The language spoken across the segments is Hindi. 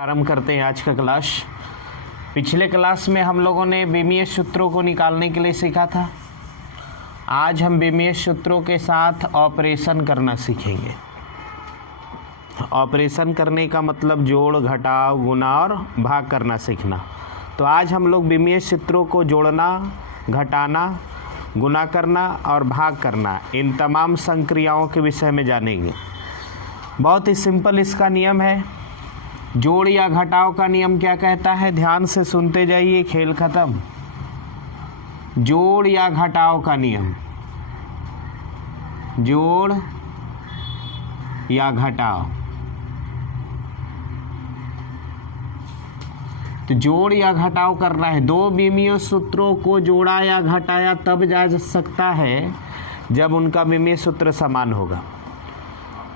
प्रारंभ करते हैं आज का क्लास। पिछले क्लास में हम लोगों ने बीमीय सूत्रों को निकालने के लिए सीखा था। आज हम बीमीय सूत्रों के साथ ऑपरेशन करना सीखेंगे। ऑपरेशन करने का मतलब जोड़, घटाव, गुणा और भाग करना सीखना। तो आज हम लोग बीमीय सूत्रों को जोड़ना, घटाना, गुणा करना और भाग करना, इन तमाम संक्रियाओं के विषय में जानेंगे। बहुत ही सिंपल इसका नियम है। जोड़ या घटाव का नियम क्या कहता है, ध्यान से सुनते जाइए, खेल खत्म। जोड़ या घटाव का नियम, जोड़ या घटाव। तो जोड़ या घटाव करना है। दो बीमीय सूत्रों को जोड़ा या घटाया तब जा सकता है जब उनका बीमीय सूत्र समान होगा।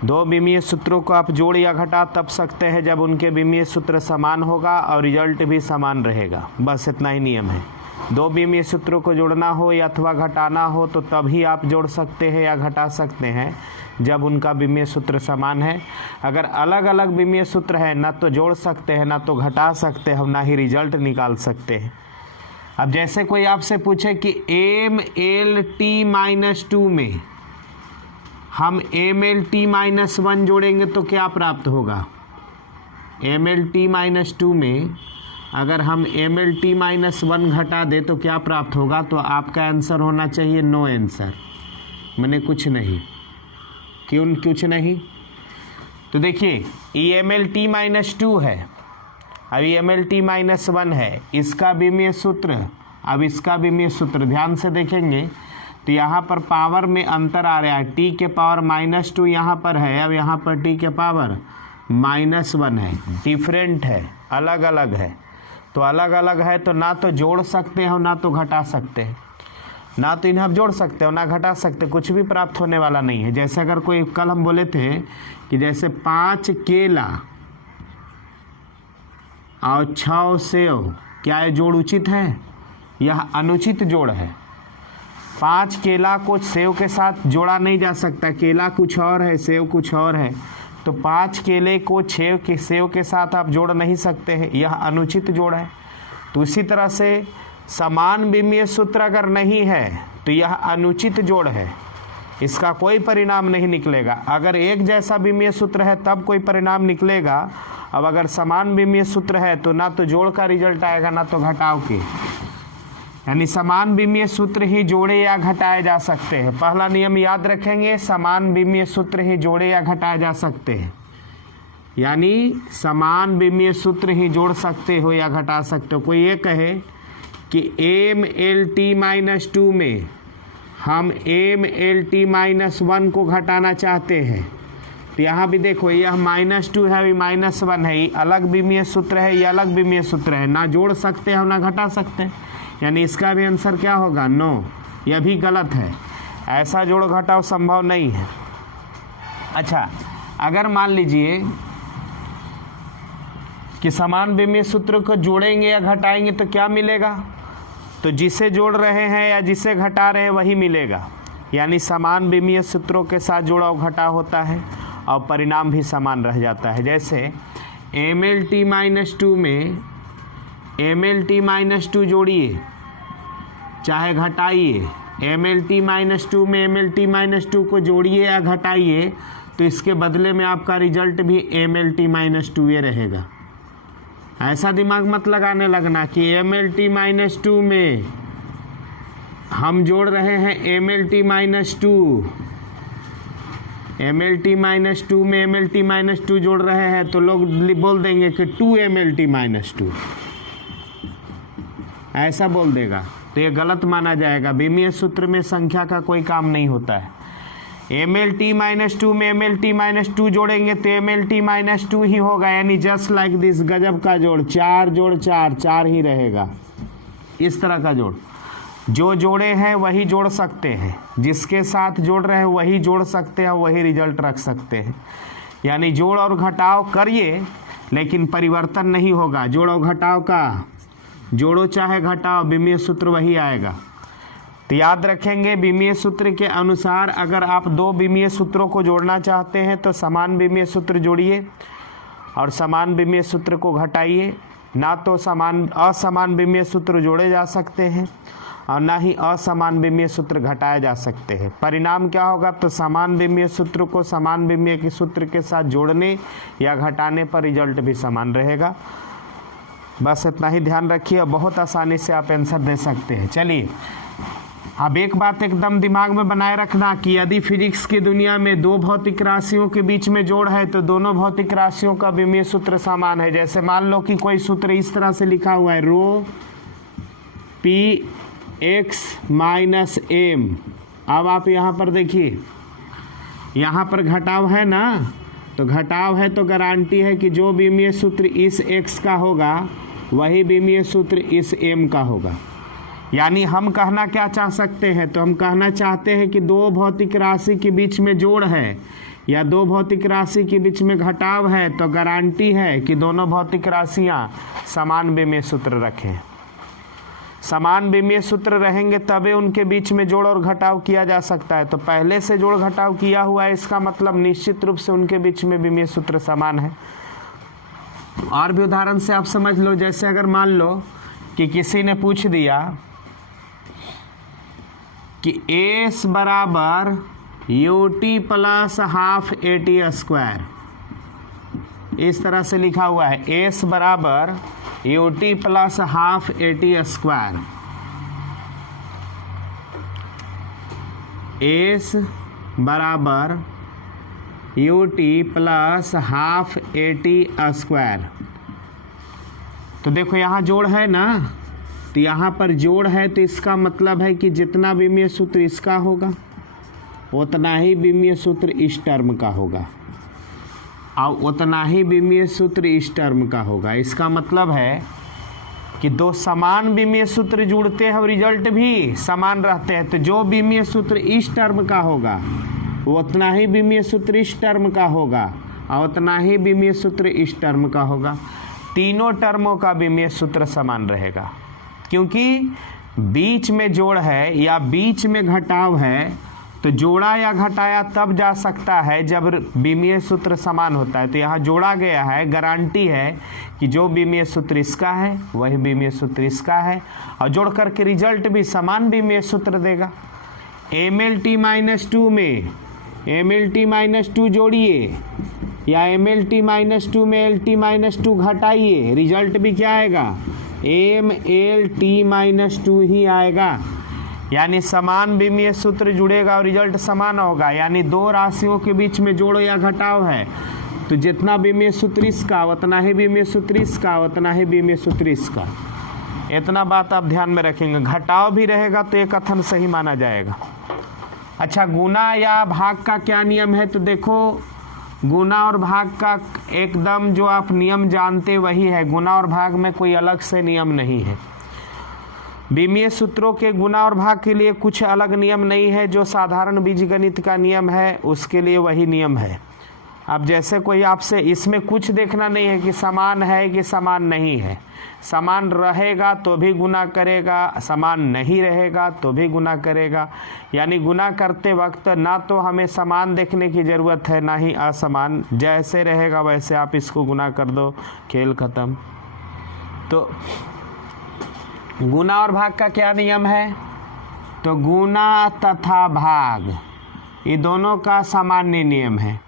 दो बीमीय सूत्रों को आप जोड़ या घटा तब सकते हैं जब उनके बीमीय सूत्र समान होगा और रिजल्ट भी समान रहेगा। बस इतना ही नियम है। दो बीमीय सूत्रों को जोड़ना हो या अथवा घटाना हो तो तभी आप जोड़ सकते हैं या घटा सकते हैं जब उनका बीमीय सूत्र समान है। अगर अलग अलग बीमीय सूत्र है, ना तो जोड़ सकते हैं, ना तो घटा सकते हैं, ना ही रिजल्ट निकाल सकते हैं। अब जैसे कोई आपसे पूछे कि MLT-2 में हम MLT-1 जोड़ेंगे तो क्या प्राप्त होगा। MLT-2 में अगर हम MLT-1 घटा दे तो क्या प्राप्त होगा। तो आपका आंसर होना चाहिए नो आंसर, मैंने कुछ नहीं। क्यों कुछ नहीं। तो देखिए ये MLT-2 है, अभी MLT-1 है, इसका बीमीय सूत्र, अब इसका बीमीय सूत्र ध्यान से देखेंगे तो यहाँ पर पावर में अंतर आ रहा है। t के पावर -2 यहाँ पर है, अब यहाँ पर t के पावर -1 है। डिफरेंट है, अलग अलग है। तो अलग अलग है तो ना तो जोड़ सकते हो ना तो घटा सकते हैं। ना तो इन्हें आप जोड़ सकते हो ना घटा सकते, कुछ भी प्राप्त होने वाला नहीं है। जैसे अगर कोई कल हम बोले थे कि जैसे 5 केला और 6 सेव, क्या ये जोड़ उचित है? यह अनुचित जोड़ है। 5 केला को सेव के साथ जोड़ा नहीं जा सकता। केला कुछ और है, सेव कुछ और है। तो 5 केले को सेव के साथ आप जोड़ नहीं सकते हैं, यह अनुचित जोड़ है। तो इसी तरह से समान बीमीय सूत्र अगर नहीं है तो यह अनुचित जोड़ है, इसका कोई परिणाम नहीं निकलेगा। अगर एक जैसा बीमीय सूत्र है तब कोई परिणाम निकलेगा। अब अगर समान बीमीय सूत्र है तो ना तो जोड़ का रिजल्ट आएगा ना तो घटाव के। यानी समान बीमीय सूत्र ही जोड़े या घटाए जा सकते हैं। पहला नियम याद रखेंगे, समान बीमीय सूत्र ही जोड़े या घटाए जा सकते हैं। यानी समान बीमीय सूत्र ही जोड़ सकते हो या घटा सकते हो। कोई ये कहे कि MLT-2 में हम MLT-1 को घटाना चाहते हैं तो यहाँ भी देखो यह -2 है, अभी -1 है। ये अलग बीमीय सूत्र है, ये अलग बीमीय सूत्र है। ना जोड़ सकते हैं ना घटा सकते हैं, यानी इसका भी आंसर क्या होगा, नो। यह भी गलत है, ऐसा जोड़ घटाव संभव नहीं है। अच्छा, अगर मान लीजिए कि समान बीमीय सूत्र को जोड़ेंगे या घटाएंगे तो क्या मिलेगा। तो जिसे जोड़ रहे हैं या जिसे घटा रहे हैं वही मिलेगा। यानी समान बीमीय सूत्रों के साथ जोड़ा और घटा होता है और परिणाम भी समान रह जाता है। जैसे MLT-2 में MLT-2 जोड़िए चाहे घटाइए, MLT-2 में MLT-2 को जोड़िए या घटाइए तो इसके बदले में आपका रिजल्ट भी MLT-2 रहेगा। ऐसा दिमाग मत लगाने लगना कि MLT-2 में हम जोड़ रहे हैं MLT-2 में MLT-2 जोड़ रहे हैं तो लोग बोल देंगे कि 2 MLT-2, ऐसा बोल देगा तो ये गलत माना जाएगा। बीमीय सूत्र में संख्या का कोई काम नहीं होता है। MLT-2 में MLT-2 जोड़ेंगे तो MLT-2 ही होगा। यानी जस्ट लाइक दिस, गजब का जोड़, 4 जोड़ 4, 4 ही रहेगा। इस तरह का जोड़, जो जोड़े हैं वही जोड़ सकते हैं, जिसके साथ जोड़ रहे हैं वही जोड़ सकते हैं, वही रिजल्ट रख सकते हैं। यानी जोड़ और घटाव करिए लेकिन परिवर्तन नहीं होगा। जोड़ और घटाव का, जोड़ो चाहे घटाओ, बीमीय सूत्र वही आएगा। तो याद रखेंगे बीमीय सूत्र के अनुसार अगर आप दो बीमीय सूत्रों को जोड़ना चाहते हैं तो समान बीमीय सूत्र जोड़िए और समान विमीय सूत्र को घटाइए। ना तो असमान विमीय सूत्र जोड़े जा सकते हैं और ना ही असमान विमीय सूत्र घटाए जा सकते हैं। परिणाम क्या होगा? तो समान विमीय सूत्र को समान विमीय के सूत्र के साथ जोड़ने या घटाने पर रिजल्ट भी समान रहेगा। बस इतना ही ध्यान रखिए, बहुत आसानी से आप आंसर दे सकते हैं। चलिए, अब एक बात एकदम दिमाग में बनाए रखना कि यदि फिजिक्स की दुनिया में दो भौतिक राशियों के बीच में जोड़ है तो दोनों भौतिक राशियों का विमीय सूत्र समान है। जैसे मान लो कि कोई सूत्र इस तरह से लिखा हुआ है, रो पी एक्स माइनस एम। अब आप यहाँ पर देखिए, यहाँ पर घटाव है ना, तो घटाव है तो गारंटी है कि जो विमीय सूत्र इस x का होगा वही विमीय सूत्र इस m का होगा। यानी हम कहना क्या चाह सकते हैं? तो हम कहना चाहते हैं कि दो भौतिक राशि के बीच में जोड़ है या दो भौतिक राशि के बीच में घटाव है तो गारंटी है कि दोनों भौतिक राशियाँ समान विमीय सूत्र रखें। समान विमीय सूत्र रहेंगे तभी उनके बीच में जोड़ और घटाव किया जा सकता है। तो पहले से जोड़ घटाव किया हुआ है, इसका मतलब निश्चित रूप से उनके बीच में विमीय सूत्र समान है। और भी उदाहरण से आप समझ लो, जैसे अगर मान लो कि किसी ने पूछ दिया कि एस बराबर u t plus half a t square, इस तरह से लिखा हुआ है, एस बराबर u t plus half a t square. S बराबर u t plus half a t square. तो देखो यहाँ जोड़ है ना, तो यहाँ पर जोड़ है तो इसका मतलब है कि जितना विमीय सूत्र इसका होगा उतना ही विमीय सूत्र इस टर्म का होगा और उतना ही विमीय सूत्र इस टर्म का होगा। इसका मतलब है कि दो समान विमीय सूत्र जुड़ते हैं और रिजल्ट भी समान रहते हैं। तो जो विमीय सूत्र इस टर्म का होगा वो उतना ही विमीय सूत्र इस टर्म का होगा और उतना ही विमीय सूत्र इस टर्म का होगा। तीनों टर्मों का विमीय सूत्र समान रहेगा, क्योंकि बीच में जोड़ है या बीच में घटाव है तो जोड़ा या घटाया तब जा सकता है जब विमीय सूत्र समान होता है। तो यहाँ जोड़ा गया है, गारंटी है कि जो विमीय सूत्र इसका है वही विमीय सूत्र इसका है और जोड़ करके रिजल्ट भी समान विमीय सूत्र देगा। MLT-2 में MLT-2 जोड़िए या MLT-2 में LT-2 घटाइए, रिजल्ट भी क्या आएगा? MLT-2 ही आएगा। यानी समान विमीय सूत्र जुड़ेगा और रिजल्ट समान होगा। यानी दो राशियों के बीच में जोड़ या घटाव है तो जितना विमीय सूत्र इसका उतना ही विमीय सूत्र इसका उतना ही विमीय सूत्र इसका। इतना बात आप ध्यान में रखेंगे। घटाव भी रहेगा तो एक कथन सही माना जाएगा। अच्छा, गुना या भाग का क्या नियम है? तो देखो, गुना और भाग का एकदम जो आप नियम जानते वही है। गुना और भाग में कोई अलग से नियम नहीं है। विमीय सूत्रों के गुना और भाग के लिए कुछ अलग नियम नहीं है। जो साधारण बीजगणित का नियम है उसके लिए वही नियम है। अब जैसे कोई आपसे, इसमें कुछ देखना नहीं है कि समान है कि समान नहीं है। समान रहेगा तो भी गुना करेगा, समान नहीं रहेगा तो भी गुना करेगा। यानी गुना करते वक्त ना तो हमें समान देखने की ज़रूरत है ना ही असमान। जैसे रहेगा वैसे आप इसको गुना कर दो, खेल ख़त्म। तो गुना और भाग का क्या नियम है? तो गुना तथा भाग ये दोनों का सामान्य नियम है।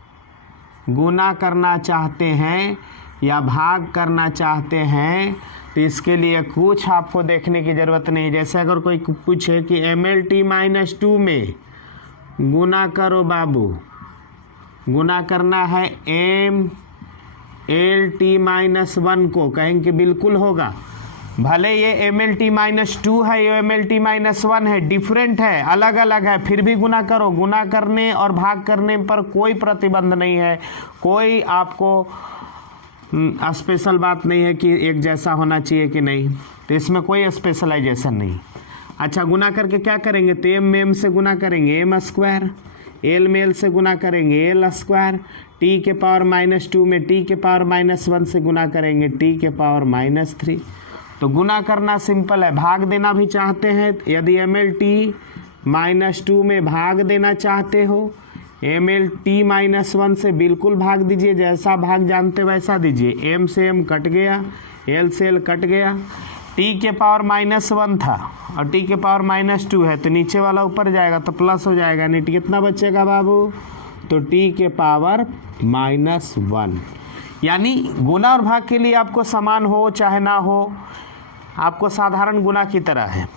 गुना करना चाहते हैं या भाग करना चाहते हैं तो इसके लिए कुछ आपको देखने की ज़रूरत नहीं। जैसे अगर कोई पूछे कि MLT-2 में गुना करो बाबू, गुना करना है MLT-1 को, कहेंगे बिल्कुल होगा। भले ये MLT-2 है, ये MLT-1 है, डिफरेंट है, अलग अलग है, फिर भी गुना करो। गुना करने और भाग करने पर कोई प्रतिबंध नहीं है, कोई आपको स्पेशल बात नहीं है कि एक जैसा होना चाहिए कि नहीं। तो इसमें कोई स्पेशलाइजेशन नहीं। अच्छा, गुना करके क्या करेंगे? तो M में M से गुना करेंगे M स्क्वायर, L में L से गुना करेंगे L स्क्वायर, T के पावर -2 में T के पावर -1 से गुना करेंगे T के पावर -3। तो गुना करना सिंपल है। भाग देना भी चाहते हैं, यदि MLT-2 में भाग देना चाहते हो ml(t-1) से बिल्कुल भाग दीजिए, जैसा भाग जानते वैसा दीजिए। m से m कट गया, l से l कट गया, t के पावर -1 था और t के पावर -2 है, तो नीचे वाला ऊपर जाएगा तो प्लस हो जाएगा, नहीं कितना बचेगा बाबू, तो t के पावर -1। यानी गुना और भाग के लिए आपको समान हो चाहे ना हो, आपको साधारण गुना की तरह है।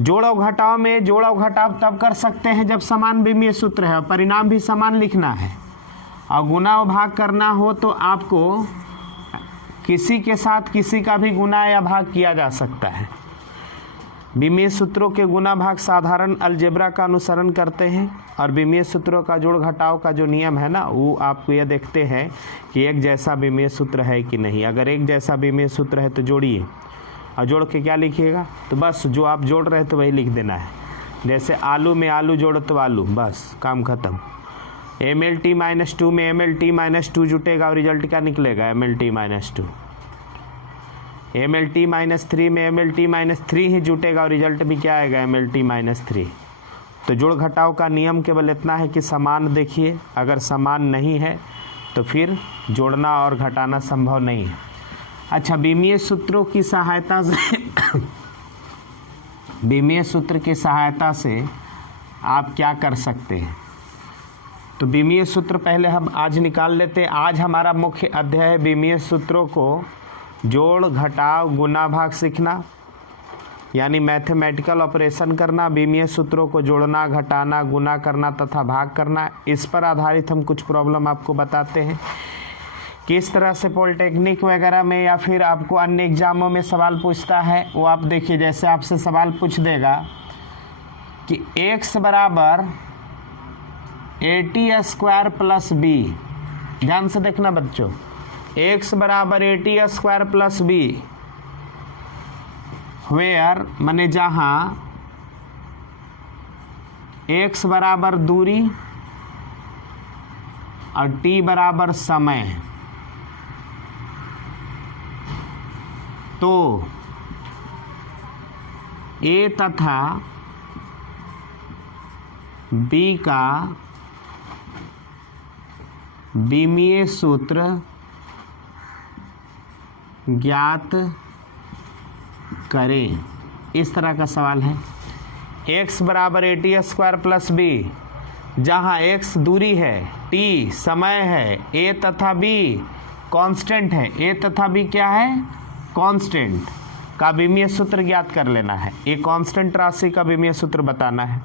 जोड़ और घटाव में जोड़ और घटाव तब कर सकते हैं जब समान विमीय सूत्र है और परिणाम भी समान लिखना है। और गुना और भाग करना हो तो आपको किसी के साथ किसी का भी गुना या भाग किया जा सकता है। विमीय सूत्रों के गुना भाग साधारण अलजेब्रा का अनुसरण करते हैं और विमीय सूत्रों का जोड़ घटाव का जो नियम है ना, वो आप ये देखते हैं कि एक जैसा विमीय सूत्र है कि नहीं। अगर एक जैसा विमीय सूत्र है तो जोड़िए, और जोड़ के क्या लिखिएगा, तो बस जो आप जोड़ रहे तो वही लिख देना है। जैसे आलू में आलू जोड़ो तो आलू, बस काम खत्म। ml(t-2) में ml(t-2) जुटेगा और रिजल्ट क्या निकलेगा, ml(t-2). ml(t-3) में ml(t-3) ही जुटेगा और रिजल्ट भी क्या आएगा, ml(t-3). तो जोड़ घटाव का नियम केवल इतना है कि समान देखिए, अगर समान नहीं है तो फिर जोड़ना और घटाना संभव नहीं है। अच्छा, विमीय सूत्रों की सहायता से विमीय सूत्र की सहायता से आप क्या कर सकते हैं, तो विमीय सूत्र पहले हम आज निकाल लेते हैं। आज हमारा मुख्य अध्याय है विमीय सूत्रों को जोड़ घटाव गुना भाग सीखना, यानी मैथमेटिकल ऑपरेशन करना, विमीय सूत्रों को जोड़ना घटाना गुना करना तथा भाग करना। इस पर आधारित हम कुछ प्रॉब्लम आपको बताते हैं, किस तरह से पॉलिटेक्निक वगैरह में या फिर आपको अन्य एग्जामों में सवाल पूछता है वो आप देखिए। जैसे आपसे सवाल पूछ देगा कि x बराबर AT² प्लस b, ध्यान से देखना बच्चों, x बराबर AT² प्लस b, वेयर माने जहाँ x बराबर दूरी और t बराबर समय, तो a तथा b का विमीय सूत्र ज्ञात करें। इस तरह का सवाल है। x बराबर AT² प्लस b, जहाँ x दूरी है, t समय है, a तथा b कांस्टेंट है। a तथा b क्या है, कांस्टेंट का विमीय सूत्र ज्ञात कर लेना है। एक कांस्टेंट राशि का विमीय सूत्र बताना है।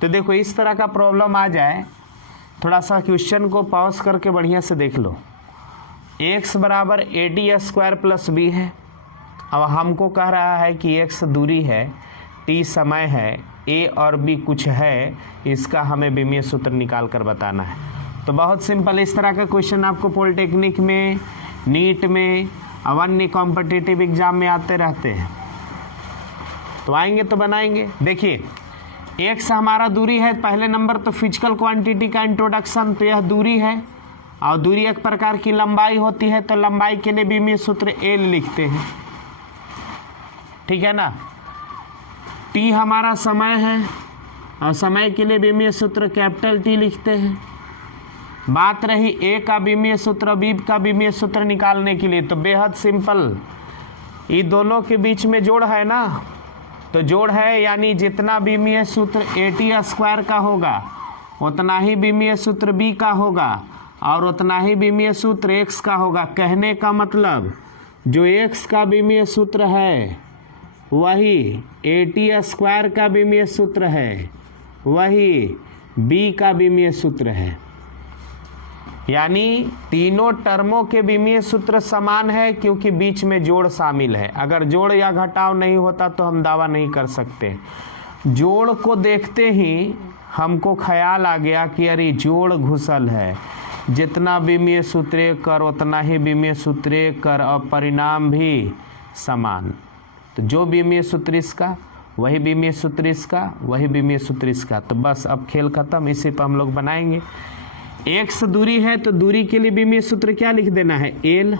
तो देखो इस तरह का प्रॉब्लम आ जाए, थोड़ा सा क्वेश्चन को पॉज करके बढ़िया से देख लो। x बराबर AT² प्लस b है। अब हमको कह रहा है कि x दूरी है, t समय है, a और b कुछ है, इसका हमें विमीय सूत्र निकाल कर बताना है। तो बहुत सिंपल, इस तरह का क्वेश्चन आपको पॉलिटेक्निक में, नीट में, अन्य कॉम्पिटिटिव एग्जाम में आते रहते हैं। तो आएंगे तो बनाएंगे। देखिए x हमारा दूरी है, पहले नंबर तो फिजिकल क्वांटिटी का इंट्रोडक्शन, तो यह दूरी है और दूरी एक प्रकार की लंबाई होती है, तो लंबाई के लिए विमीय सूत्र l लिखते हैं, ठीक है ना। t हमारा समय है और समय के लिए विमीय सूत्र कैपिटल T लिखते हैं। बात रही a का विमीय सूत्र, b का विमीय सूत्र निकालने के लिए, तो बेहद सिंपल, ये दोनों के बीच में जोड़ है ना, तो जोड़ है यानी जितना विमीय सूत्र AT² का होगा उतना ही विमीय सूत्र b का होगा और उतना ही विमीय सूत्र x का होगा। कहने का मतलब जो x का विमीय सूत्र है वही AT² का विमीय सूत्र है, वही b का विमीय सूत्र है। यानी तीनों टर्मों के विमीय सूत्र समान है क्योंकि बीच में जोड़ शामिल है। अगर जोड़ या घटाव नहीं होता तो हम दावा नहीं कर सकते। जोड़ को देखते ही हमको ख्याल आ गया कि अरे जोड़ घुसल है, जितना विमीय सूत्र कर उतना ही विमीय सूत्र कर और परिणाम भी समान। तो जो विमीय सूत्र इसका वही विमीय सूत्र इसका, वही विमीय सूत्र इसका। तो बस अब खेल खत्म, इसी पर हम लोग बनाएंगे। x दूरी है तो दूरी के लिए विमीय सूत्र क्या लिख देना है, l।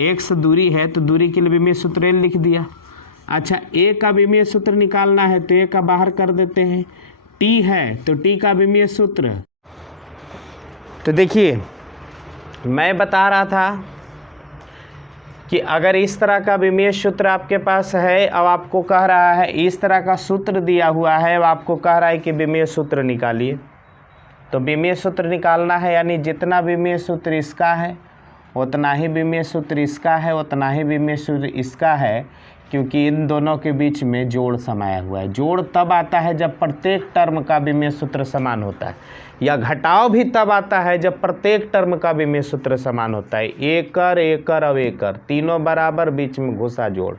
x दूरी है तो दूरी के लिए विमीय सूत्र l लिख दिया। अच्छा a का विमीय सूत्र निकालना है तो a का बाहर कर देते हैं, टी है तो टी का विमीय सूत्र, तो देखिए मैं बता रहा था कि अगर इस तरह का विमीय सूत्र आपके पास है, अब आपको कह रहा है इस तरह का सूत्र दिया हुआ है, अब आपको कह रहा है कि विमीय सूत्र निकालिए। तो विमीय सूत्र निकालना है, यानी जितना विमीय सूत्र इसका है उतना ही विमीय सूत्र इसका है, उतना ही विमीय सूत्र इसका है, क्योंकि इन दोनों के बीच में जोड़ समाया हुआ है। जोड़ तब आता है जब प्रत्येक टर्म का विमीय सूत्र समान होता है, या घटाव भी तब आता है जब प्रत्येक टर्म का विमीय सूत्र समान होता है। एकर एकर और एकर तीनों बराबर, बीच में घुसा जोड़।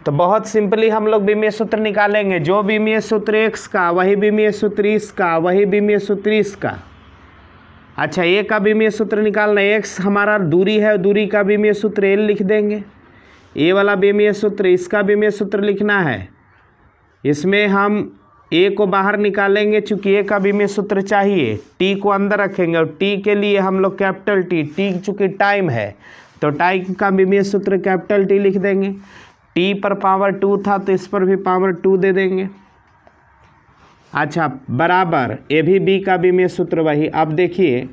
तो बहुत सिंपली हम लोग विमीय सूत्र निकालेंगे। जो विमीय सूत्र x का वही विमीय सूत्र इसका, वही विमीय सूत्र इसका। अच्छा, ए का विमीय सूत्र निकालना है। x हमारा दूरी है, दूरी का विमीय सूत्र l लिख देंगे। ए वाला विमीय सूत्र, इसका विमीय सूत्र लिखना है। इसमें हम ए को बाहर निकालेंगे, चूंकि ए का विमीय सूत्र चाहिए। टी को अंदर रखेंगे और टी के लिए हम लोग कैपिटल टी चूंकि टाइम है तो टाइम का विमीय सूत्र कैपिटल टी लिख देंगे। टी पर पावर 2 था तो इस पर भी पावर 2 दे देंगे। अच्छा, बराबर ए भी बी का विमीय सूत्र वही। अब देखिए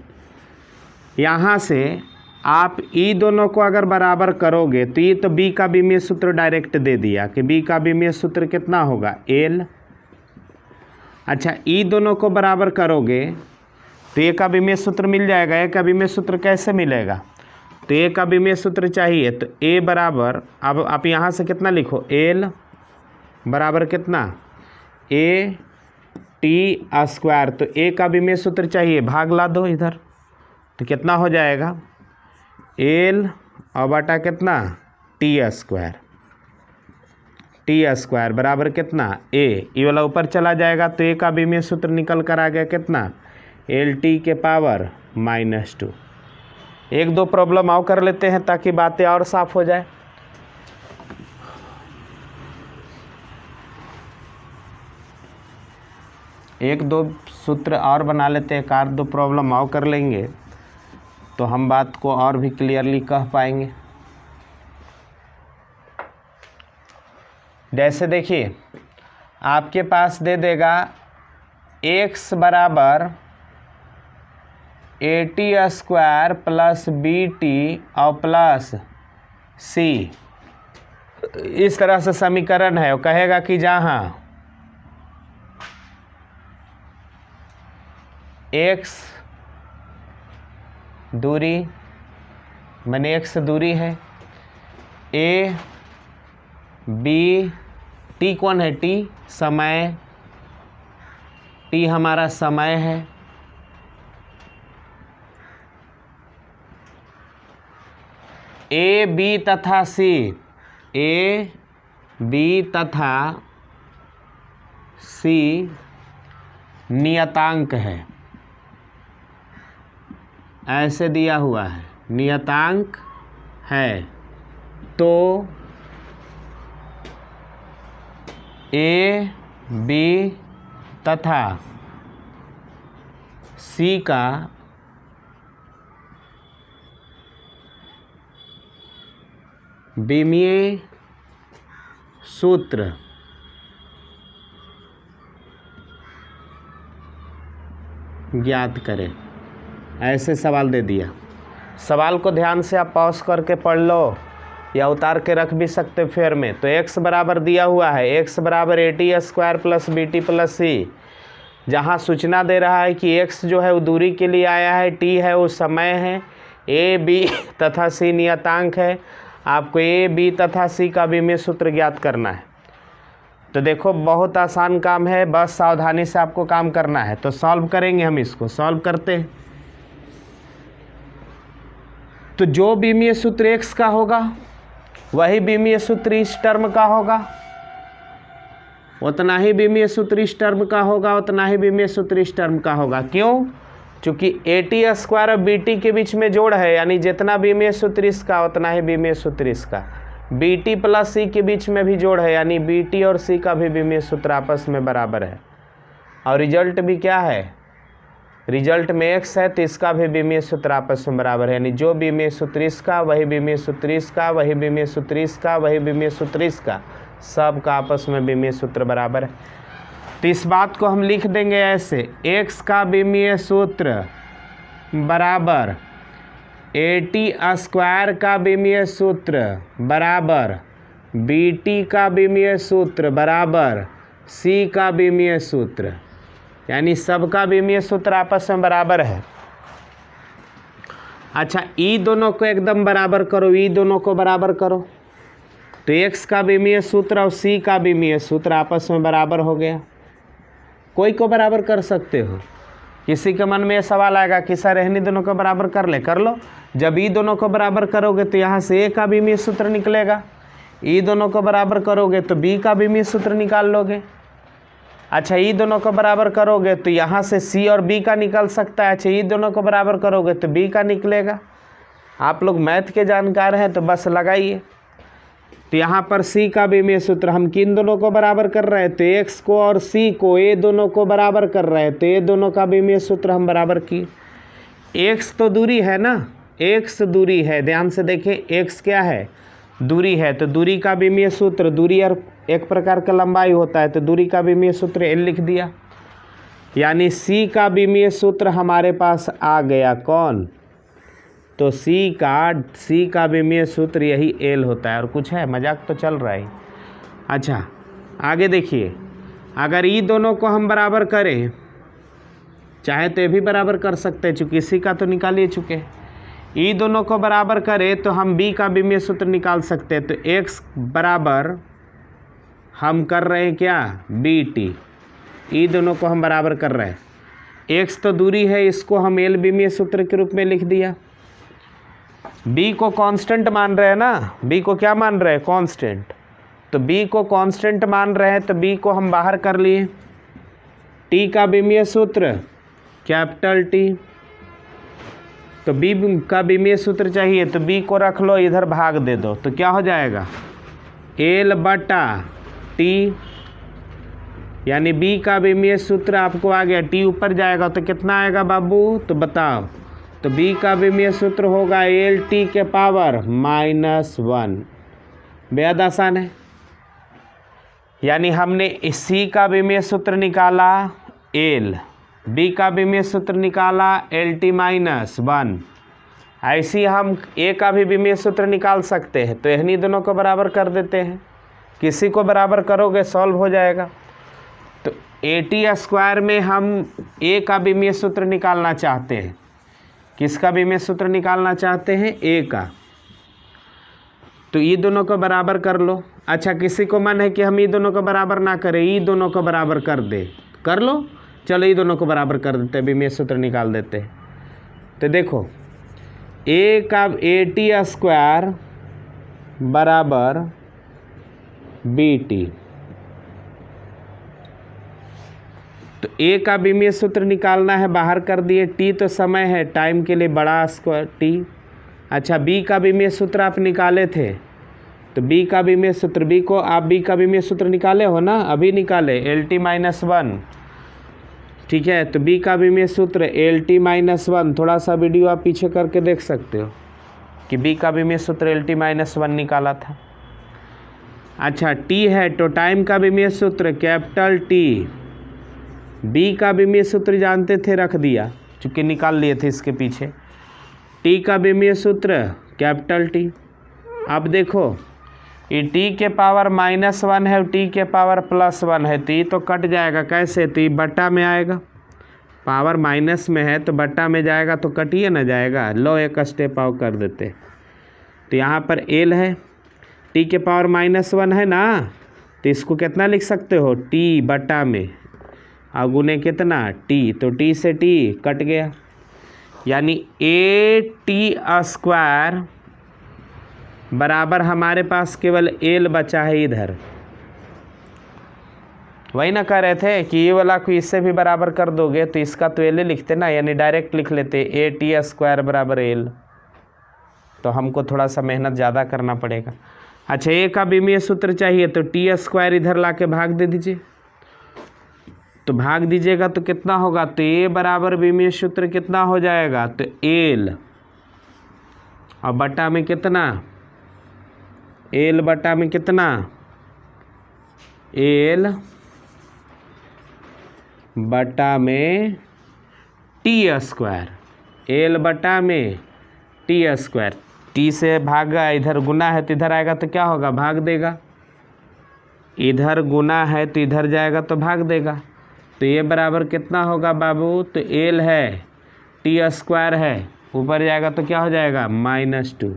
यहाँ से आप ई दोनों को अगर बराबर करोगे तो ये तो बी का विमीय सूत्र डायरेक्ट दे दिया कि बी का विमीय सूत्र कितना होगा, एल। अच्छा, ई दोनों को बराबर करोगे तो ए का विमीय सूत्र मिल जाएगा। ए का विमीय सूत्र कैसे मिलेगा, तो ए का विमीय सूत्र चाहिए तो ए बराबर, अब आप यहाँ से कितना लिखो, एल बराबर कितना, ए टी स्क्वायर। तो ए का विमीय सूत्र चाहिए, भाग ला दो इधर, तो कितना हो जाएगा, एल और बटा कितना, टी स्क्वायर। टी स्क्वायर बराबर कितना, ए, ये वाला ऊपर चला जाएगा तो ए का विमीय सूत्र निकल कर आ गया कितना, एल टी के पावर -2। एक दो प्रॉब्लम और कर लेते हैं ताकि बातें और साफ हो जाए। एक दो सूत्र और बना लेते हैं, एक आध दो प्रॉब्लम और कर लेंगे तो हम बात को और भी क्लियरली कह पाएंगे। जैसे देखिए आपके पास दे देगा x बराबर AT स्क्वायर प्लस BT और प्लस C, इस तरह से समीकरण है। वो कहेगा कि जहाँ x दूरी माने x दूरी है, A B, T कौन है, T समय, T हमारा समय है, A B तथा C, A B तथा C नियतांक है, ऐसे दिया हुआ है, नियतांक है। तो A B तथा C का विमीय सूत्र ज्ञात करें, ऐसे सवाल दे दिया। सवाल को ध्यान से आप पॉज करके पढ़ लो या उतार के रख भी सकते फेयर में। तो x बराबर दिया हुआ है, x बराबर AT square plus BT plus C। जहाँ सूचना दे रहा है कि x जो है वो दूरी के लिए आया है, t है वो समय है, A B तथा C नियतांक है। आपको A B तथा C का विमीय सूत्र ज्ञात करना है। तो देखो बहुत आसान काम है, बस सावधानी से आपको काम करना है। तो सॉल्व करेंगे, हम इसको सॉल्व करते हैं। तो जो विमीय सूत्र x का होगा वही विमीय सूत्र इस टर्म का होगा, उतना ही विमीय सूत्र इस टर्म का होगा, उतना ही विमीय सूत्र इस टर्म का होगा। क्यों? चूंकि AT स्क्वायर और BT के बीच में जोड़ है, यानी जितना विमीय सूत्र इसका उतना ही विमीय सूत्र इसका। BT प्लस C के बीच में भी जोड़ है, यानी BT और C का भी विमीय सूत्र आपस में बराबर है। और रिजल्ट भी क्या है, रिजल्ट में x है तो इसका भी विमीय सूत्र आपस में बराबर है, यानी जो विमीय सूत्र इसका वही विमीय सूत्र इसका, वही विमीय सूत्र इसका, वही विमीय सूत्र इसका, सब का आपस में विमीय सूत्र बराबर है। तो इस बात को हम लिख देंगे ऐसे, x का विमीय सूत्र बराबर AT² का विमीय सूत्र बराबर BT का विमीय सूत्र बराबर C का विमीय सूत्र, यानी सबका विमीय सूत्र आपस में बराबर है। अच्छा, ई दोनों को एकदम बराबर करो, ई दोनों को बराबर करो, तो x का विमीय सूत्र और C का विमीय सूत्र आपस में बराबर हो गया। कोई को बराबर कर सकते हो। किसी के मन में ये सवाल आएगा कि सर इन्हीं दोनों को बराबर कर ले, कर लो। जब ई दोनों को बराबर करोगे तो यहाँ से A का विमीय सूत्र निकलेगा, ई दोनों को बराबर करोगे तो B का विमीय सूत्र निकाल लोगे। अच्छा, ई दोनों को बराबर करोगे तो यहाँ से C और B का निकल सकता है। अच्छा, ई दोनों को बराबर करोगे तो B का निकलेगा। आप लोग मैथ के जानकार हैं तो बस लगाइए। तो यहाँ पर C का विमीय सूत्र हम किन दोनों को बराबर कर रहे हैं, तो X को और C को, A दोनों को बराबर कर रहे हैं, तो A दोनों का विमीय सूत्र हम बराबर किए। X तो दूरी है ना, X दूरी है, ध्यान से देखें, X क्या है, दूरी है, तो दूरी का विमीय सूत्र, दूरी और एक प्रकार का लंबाई होता है, तो दूरी का विमीय सूत्र L लिख दिया। यानी C का विमीय सूत्र हमारे पास आ गया कौन, तो C का विमीय सूत्र यही L होता है। और कुछ है, मजाक तो चल रहा है। अच्छा, आगे देखिए, अगर ई दोनों को हम बराबर करें, चाहे तो ये भी बराबर कर सकते हैं, चूँकि C का तो निकाल ही चुके हैं। ई दोनों को बराबर करें तो हम B का विमीय सूत्र निकाल सकते हैं। तो X बराबर हम कर रहे हैं क्या, BT, ई दोनों को हम बराबर कर रहे हैं। X तो दूरी है, इसको हम L विमीय सूत्र के रूप में लिख दिया। B को कांस्टेंट मान रहे हैं ना, B को क्या मान रहे हैं, कांस्टेंट, तो B को कांस्टेंट मान रहे हैं, तो B को हम बाहर कर लिए। T का विमीय सूत्र कैपिटल T, तो B का विमीय सूत्र चाहिए, तो B को रख लो, इधर भाग दे दो, तो क्या हो जाएगा, L बटा T, यानी B का विमीय सूत्र आपको आ गया। T ऊपर जाएगा तो कितना आएगा बाबू, तो बताओ, तो B का विमीय सूत्र होगा LT के पावर -1। बेहद आसान है। यानी हमने C का विमीय सूत्र निकाला L, B का विमीय सूत्र निकाला LT-1। ऐसे ही हम A का भी विमीय सूत्र निकाल सकते हैं, तो इन्हीं दोनों को बराबर कर देते हैं। किसी को बराबर करोगे सॉल्व हो जाएगा। तो AT² में हम A का विमीय सूत्र निकालना चाहते हैं। किसका विमीय सूत्र निकालना चाहते हैं, A का, तो ये दोनों को बराबर कर लो। अच्छा, किसी को मन है कि हम ये दोनों को बराबर ना करें, ये दोनों को बराबर कर दे, कर लो, चलो ये दोनों को बराबर कर देते हैं, विमीय सूत्र निकाल देते हैं। तो देखो, A का AT² बराबर BT, तो A का विमीय सूत्र निकालना है, बाहर कर दिए। T तो समय है, टाइम के लिए बड़ा स्क्वायर T। अच्छा, B का विमीय सूत्र आप निकाले थे, तो B का विमीय सूत्र, B को आप B का विमीय सूत्र निकाले हो ना, अभी निकाले, LT-1, ठीक है। तो B का विमीय सूत्र LT-1, थोड़ा सा वीडियो आप पीछे करके देख सकते हो कि B का विमीय सूत्र LT-1 निकाला था। अच्छा, T है तो टाइम का विमीय सूत्र कैपिटल T, B का विमीय सूत्र जानते थे, रख दिया, चूँकि निकाल लिए थे इसके पीछे। T का विमीय सूत्र कैपिटल T। अब देखो, ये T के पावर -1 है, T के पावर +1 है, तो ये तो कट जाएगा। कैसे, तो ये बट्टा में आएगा, पावर माइनस में है तो बट्टा में जाएगा, तो कटिए ना जाएगा। लो, एक स्टेप आउट कर देते। तो यहाँ पर L है, T के पावर -1 है ना, तो इसको कितना लिख सकते हो, T बट्टा में, और गुने कितना, T, तो T से T कट गया, यानी AT² बराबर हमारे पास केवल L बचा है इधर। वही ना कह रहे थे कि ये वाला को इससे भी बराबर कर दोगे तो इसका तो L लिखते ना, यानी डायरेक्ट लिख लेते AT² बराबर L। तो हमको थोड़ा सा मेहनत ज़्यादा करना पड़ेगा। अच्छा, A का विमीय सूत्र चाहिए, तो T² इधर ला के भाग दे दीजिए, तो भाग दीजिएगा तो कितना होगा, तो A बराबर विमीय सूत्र कितना हो जाएगा, तो L, और बटा में कितना, L बटा में कितना, L बटा में टी स्क्वायर, एल बटा में टी स्क्वायर। टी से भागा, इधर गुना है तो इधर आएगा तो क्या होगा, भाग देगा। इधर गुना है तो इधर जाएगा तो भाग देगा। तो ये बराबर कितना होगा बाबू, तो एल है, टी स्क्वायर है, ऊपर जाएगा तो क्या हो जाएगा, -2।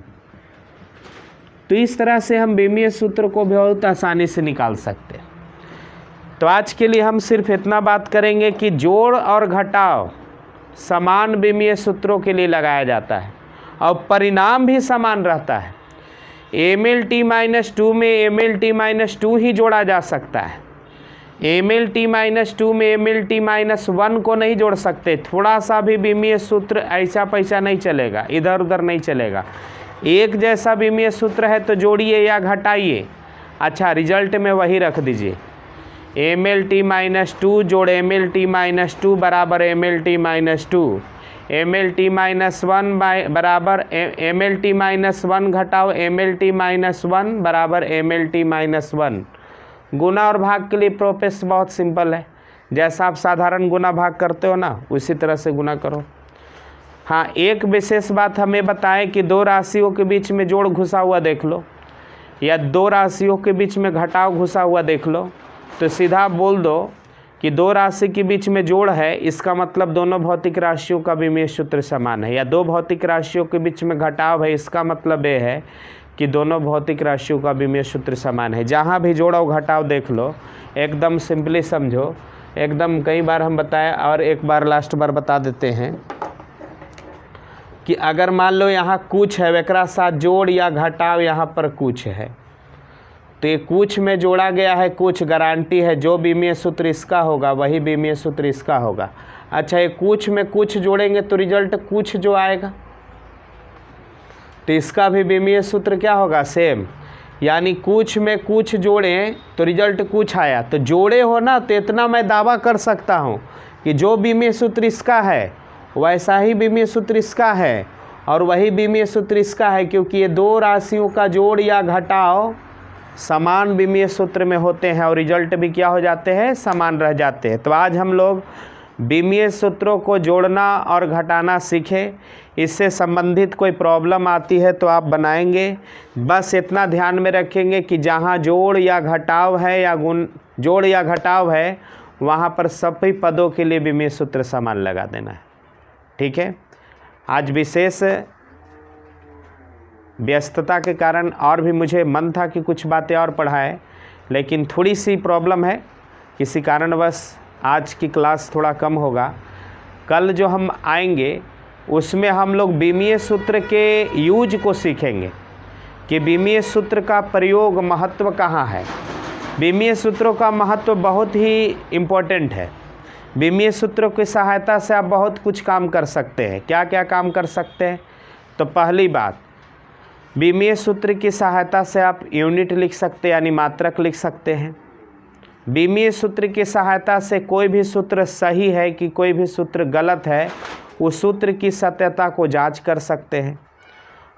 तो इस तरह से हम बीमीय सूत्र को बहुत आसानी से निकाल सकते हैं। तो आज के लिए हम सिर्फ इतना बात करेंगे कि जोड़ और घटाव समान बीमीय सूत्रों के लिए लगाया जाता है और परिणाम भी समान रहता है। MLT-2 में MLT-2 ही जोड़ा जा सकता है। MLT-2 में MLT-1 को नहीं जोड़ सकते। थोड़ा सा भी बीमीय सूत्र ऐसा पैसा नहीं चलेगा, इधर उधर नहीं चलेगा। एक जैसा बीमीय सूत्र है तो जोड़िए या घटाइए, अच्छा रिजल्ट में वही रख दीजिए। MLT-2 जोड़ MLT-2 बराबर MLT-2, MLT-1 बराबर MLT-1 घटाओ MLT-1 बराबर MLT-1। गुना और भाग के लिए प्रोसेस बहुत सिंपल है, जैसा आप साधारण गुना भाग करते हो ना उसी तरह से गुना करो। हाँ, एक विशेष बात हमें बताएं कि दो राशियों के बीच में जोड़ घुसा हुआ देख लो या दो राशियों के बीच में घटाव घुसा हुआ देख लो, तो सीधा बोल दो कि दो राशि के बीच में जोड़ है, इसका मतलब दोनों भौतिक राशियों का बीमीय सूत्र समान है। या दो भौतिक राशियों के बीच में घटाव है, इसका मतलब ये है कि दोनों भौतिक राशियों का बीमीय सूत्र समान है। जहाँ भी जोड़ा और घटाव देख लो, एकदम सिंपली समझो, एकदम कई बार हम बताए और एक बार लास्ट बार बता देते हैं कि अगर मान लो यहाँ कुछ है, वेकरा साथ जोड़ या घटाव यहाँ पर कुछ है, तो ये कुछ में जोड़ा गया है, कुछ गारंटी है जो बीमीय सूत्र इसका होगा वही बीमीय सूत्र इसका होगा। अच्छा, ये कुछ में कुछ जोड़ेंगे तो रिजल्ट कुछ जो आएगा, तो इसका भी बीमीय सूत्र क्या होगा, सेम। यानी कुछ में कुछ जोड़ें तो रिजल्ट कुछ आया, तो जोड़े हो ना, तो इतना मैं दावा कर सकता हूँ कि जो बीमीय सूत्र इसका है वैसा ही बीमीय सूत्र इसका है और वही बीमीय सूत्र इसका है, क्योंकि ये दो राशियों का जोड़ या घटाव समान बीमीय सूत्र में होते हैं और रिजल्ट भी क्या हो जाते हैं, समान रह जाते हैं। तो आज हम लोग बीमीय सूत्रों को जोड़ना और घटाना सीखें। इससे संबंधित कोई प्रॉब्लम आती है तो आप बनाएंगे, बस इतना ध्यान में रखेंगे कि जहाँ जोड़ या घटाव है या जोड़ या घटाव है वहाँ पर सभी पदों के लिए बीमीय सूत्र समान लगा देना है। ठीक है, आज विशेष व्यस्तता के कारण और भी मुझे मन था कि कुछ बातें और पढ़ाए, लेकिन थोड़ी सी प्रॉब्लम है, किसी कारणवश आज की क्लास थोड़ा कम होगा। कल जो हम आएंगे उसमें हम लोग बीमीय सूत्र के यूज को सीखेंगे कि बीमीय सूत्र का प्रयोग महत्व कहाँ है। बीमीय सूत्रों का महत्व बहुत ही इम्पोर्टेंट है। बीमीय सूत्रों की सहायता से आप बहुत कुछ काम कर सकते हैं। क्या क्या काम कर सकते हैं, तो पहली बात, बीमीय सूत्र की सहायता से आप यूनिट लिख सकते हैं, यानी मात्रक लिख सकते हैं। बीमीय सूत्र की सहायता से कोई भी सूत्र सही है कि कोई भी सूत्र गलत है, उस सूत्र की सत्यता को जांच कर सकते हैं।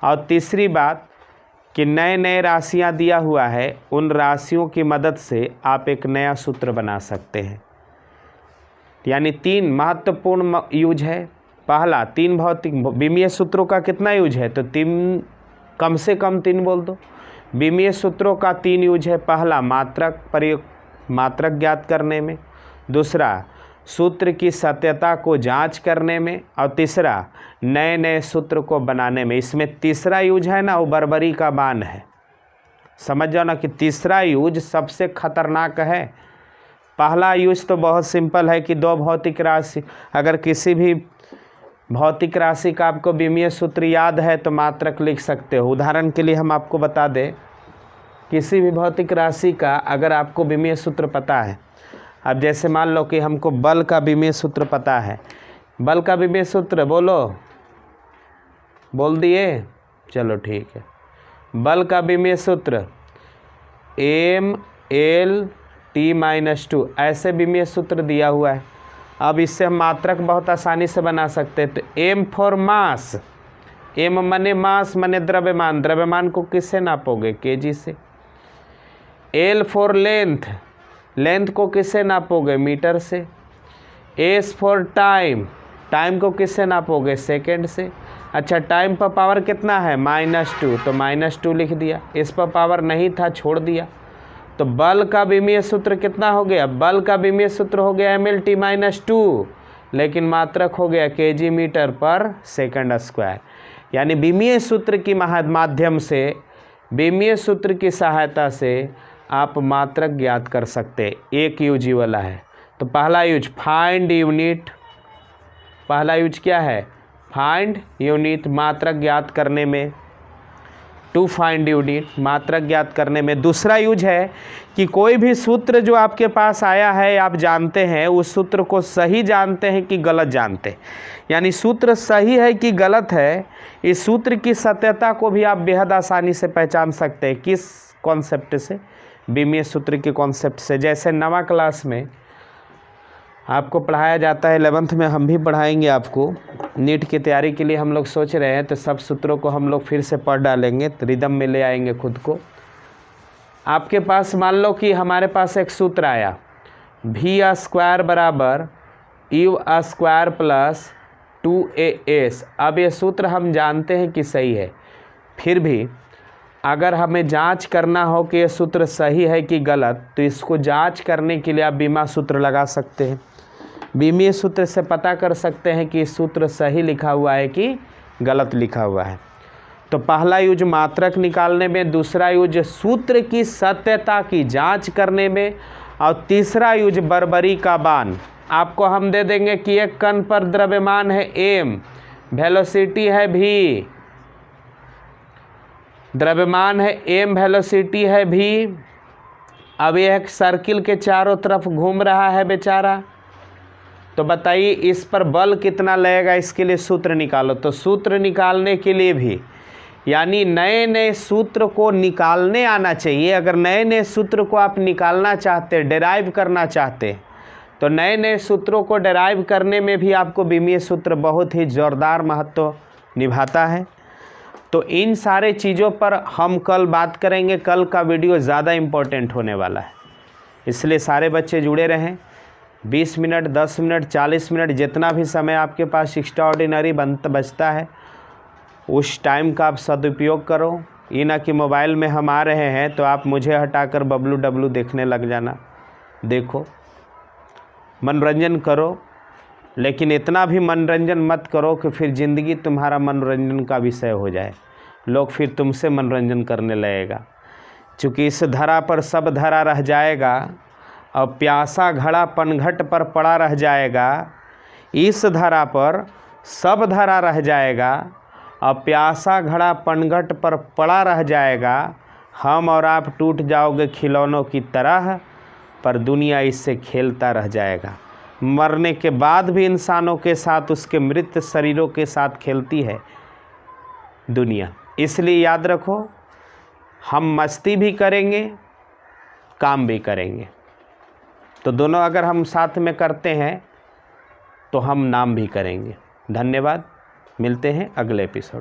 और तीसरी बात कि नए नए राशियां दिया हुआ है, उन राशियों की मदद से आप एक नया सूत्र बना सकते हैं। यानी तीन महत्वपूर्ण यूज है। पहला, तीन भौतिक बीमीय सूत्रों का कितना यूज है, तो तीन, कम से कम तीन बोल दो। बीमीय सूत्रों का तीन यूज है। पहला, मात्रक प्रयोग, मात्रक ज्ञात करने में। दूसरा, सूत्र की सत्यता को जांच करने में। और तीसरा, नए नए सूत्र को बनाने में। इसमें तीसरा यूज है ना, वो बर्बरी का बाण है। समझ जाओ ना कि तीसरा यूज सबसे खतरनाक है। पहला यूज तो बहुत सिंपल है कि दो भौतिक राशि, अगर किसी भी भौतिक राशि का आपको बीमीय सूत्र याद है तो मात्रक लिख सकते हो। उदाहरण के लिए हम आपको बता दें, किसी भी भौतिक राशि का अगर आपको बीमीय सूत्र पता है, अब जैसे मान लो कि हमको बल का बीमीय सूत्र पता है। बल का बीमीय सूत्र बोलो, बोल दिए, चलो ठीक है। बल का बीमीय सूत्र MLT-2, ऐसे बीमीय सूत्र दिया हुआ है। अब इससे हम मात्रक बहुत आसानी से बना सकते हैं। तो M फॉर मास, M मने मास मने द्रव्यमान, द्रव्यमान को किससे नापोगे, kg से। L फॉर लेंथ, लेंथ को किससे नापोगे, मीटर से। एस फॉर टाइम, टाइम को किससे नापोगे? सेकेंड से। अच्छा, टाइम पर पावर कितना है? -2, तो -2 लिख दिया। इस पर पावर नहीं था, छोड़ दिया। तो बल का विमीय सूत्र कितना हो गया? बल का विमीय सूत्र हो गया mLT-2, लेकिन मात्रक हो गया kg/s²। यानी विमीय सूत्र की माध्यम से, विमीय सूत्र की सहायता से आप मात्रक ज्ञात कर सकते। एक यूज ही वाला है। तो पहला यूज फाइंड यूनिट, पहला यूज क्या है? फाइंड यूनिट, मात्रक ज्ञात करने में। टू फाइंड यूनिट, मात्रक ज्ञात करने में। दूसरा यूज है कि कोई भी सूत्र जो आपके पास आया है, आप जानते हैं, उस सूत्र को सही जानते हैं कि गलत जानते हैं। यानी सूत्र सही है कि गलत है, इस सूत्र की सत्यता को भी आप बेहद आसानी से पहचान सकते हैं। किस कॉन्सेप्ट से? विमीय सूत्र के कॉन्सेप्ट से। जैसे नवा क्लास में आपको पढ़ाया जाता है, 11th में हम भी पढ़ाएंगे आपको। नीट की तैयारी के लिए हम लोग सोच रहे हैं, तो सब सूत्रों को हम लोग फिर से पढ़ डालेंगे, तो रिदम में ले आएंगे खुद को। आपके पास मान लो कि हमारे पास एक सूत्र आया, v² = u² + 2as। अब ये सूत्र हम जानते हैं कि सही है, फिर भी अगर हमें जांच करना हो कि ये सूत्र सही है कि गलत, तो इसको जांच करने के लिए आप बीमा सूत्र लगा सकते हैं। विमीय सूत्र से पता कर सकते हैं कि सूत्र सही लिखा हुआ है कि गलत लिखा हुआ है। तो पहला यूज मात्रक निकालने में, दूसरा यूज सूत्र की सत्यता की जांच करने में, और तीसरा यूज बर्बरी का बाण। आपको हम दे देंगे कि एक कण पर द्रव्यमान है m, वेलोसिटी है v, द्रव्यमान है m, वेलोसिटी है v। अब यह एक सर्किल के चारों तरफ घूम रहा है बेचारा। तो बताइए इस पर बल कितना लगेगा, इसके लिए सूत्र निकालो। तो सूत्र निकालने के लिए भी, यानी नए नए सूत्र को निकालने आना चाहिए। अगर नए नए सूत्र को आप निकालना चाहते, डेराइव करना चाहते, तो नए नए सूत्रों को डेराइव करने में भी आपको विमीय सूत्र बहुत ही ज़ोरदार महत्व निभाता है। तो इन सारे चीज़ों पर हम कल बात करेंगे। कल का वीडियो ज़्यादा इम्पोर्टेंट होने वाला है, इसलिए सारे बच्चे जुड़े रहें। 20 मिनट, 10 मिनट, 40 मिनट, जितना भी समय आपके पास एक्स्ट्रा ऑर्डिनरी बचता है, उस टाइम का आप सदुपयोग करो। ये ना कि मोबाइल में हम आ रहे हैं तो आप मुझे हटाकर बबलू डब्लू देखने लग जाना। देखो, मनोरंजन करो, लेकिन इतना भी मनोरंजन मत करो कि फिर ज़िंदगी तुम्हारा मनोरंजन का विषय हो जाए, लोग फिर तुमसे मनोरंजन करने लगेगा। चूँकि इस धरा पर सब धरा रह जाएगा, और प्यासा घड़ा पनघट पर पड़ा रह जाएगा। इस धरा पर सब धरा रह जाएगा, और प्यासा घड़ा पनघट पर पड़ा रह जाएगा। हम और आप टूट जाओगे खिलौनों की तरह, पर दुनिया इससे खेलता रह जाएगा। मरने के बाद भी इंसानों के साथ, उसके मृत शरीरों के साथ खेलती है दुनिया। इसलिए याद रखो, हम मस्ती भी करेंगे, काम भी करेंगे। तो दोनों अगर हम साथ में करते हैं तो हम नाम भी करेंगे। धन्यवाद, मिलते हैं अगले एपिसोड।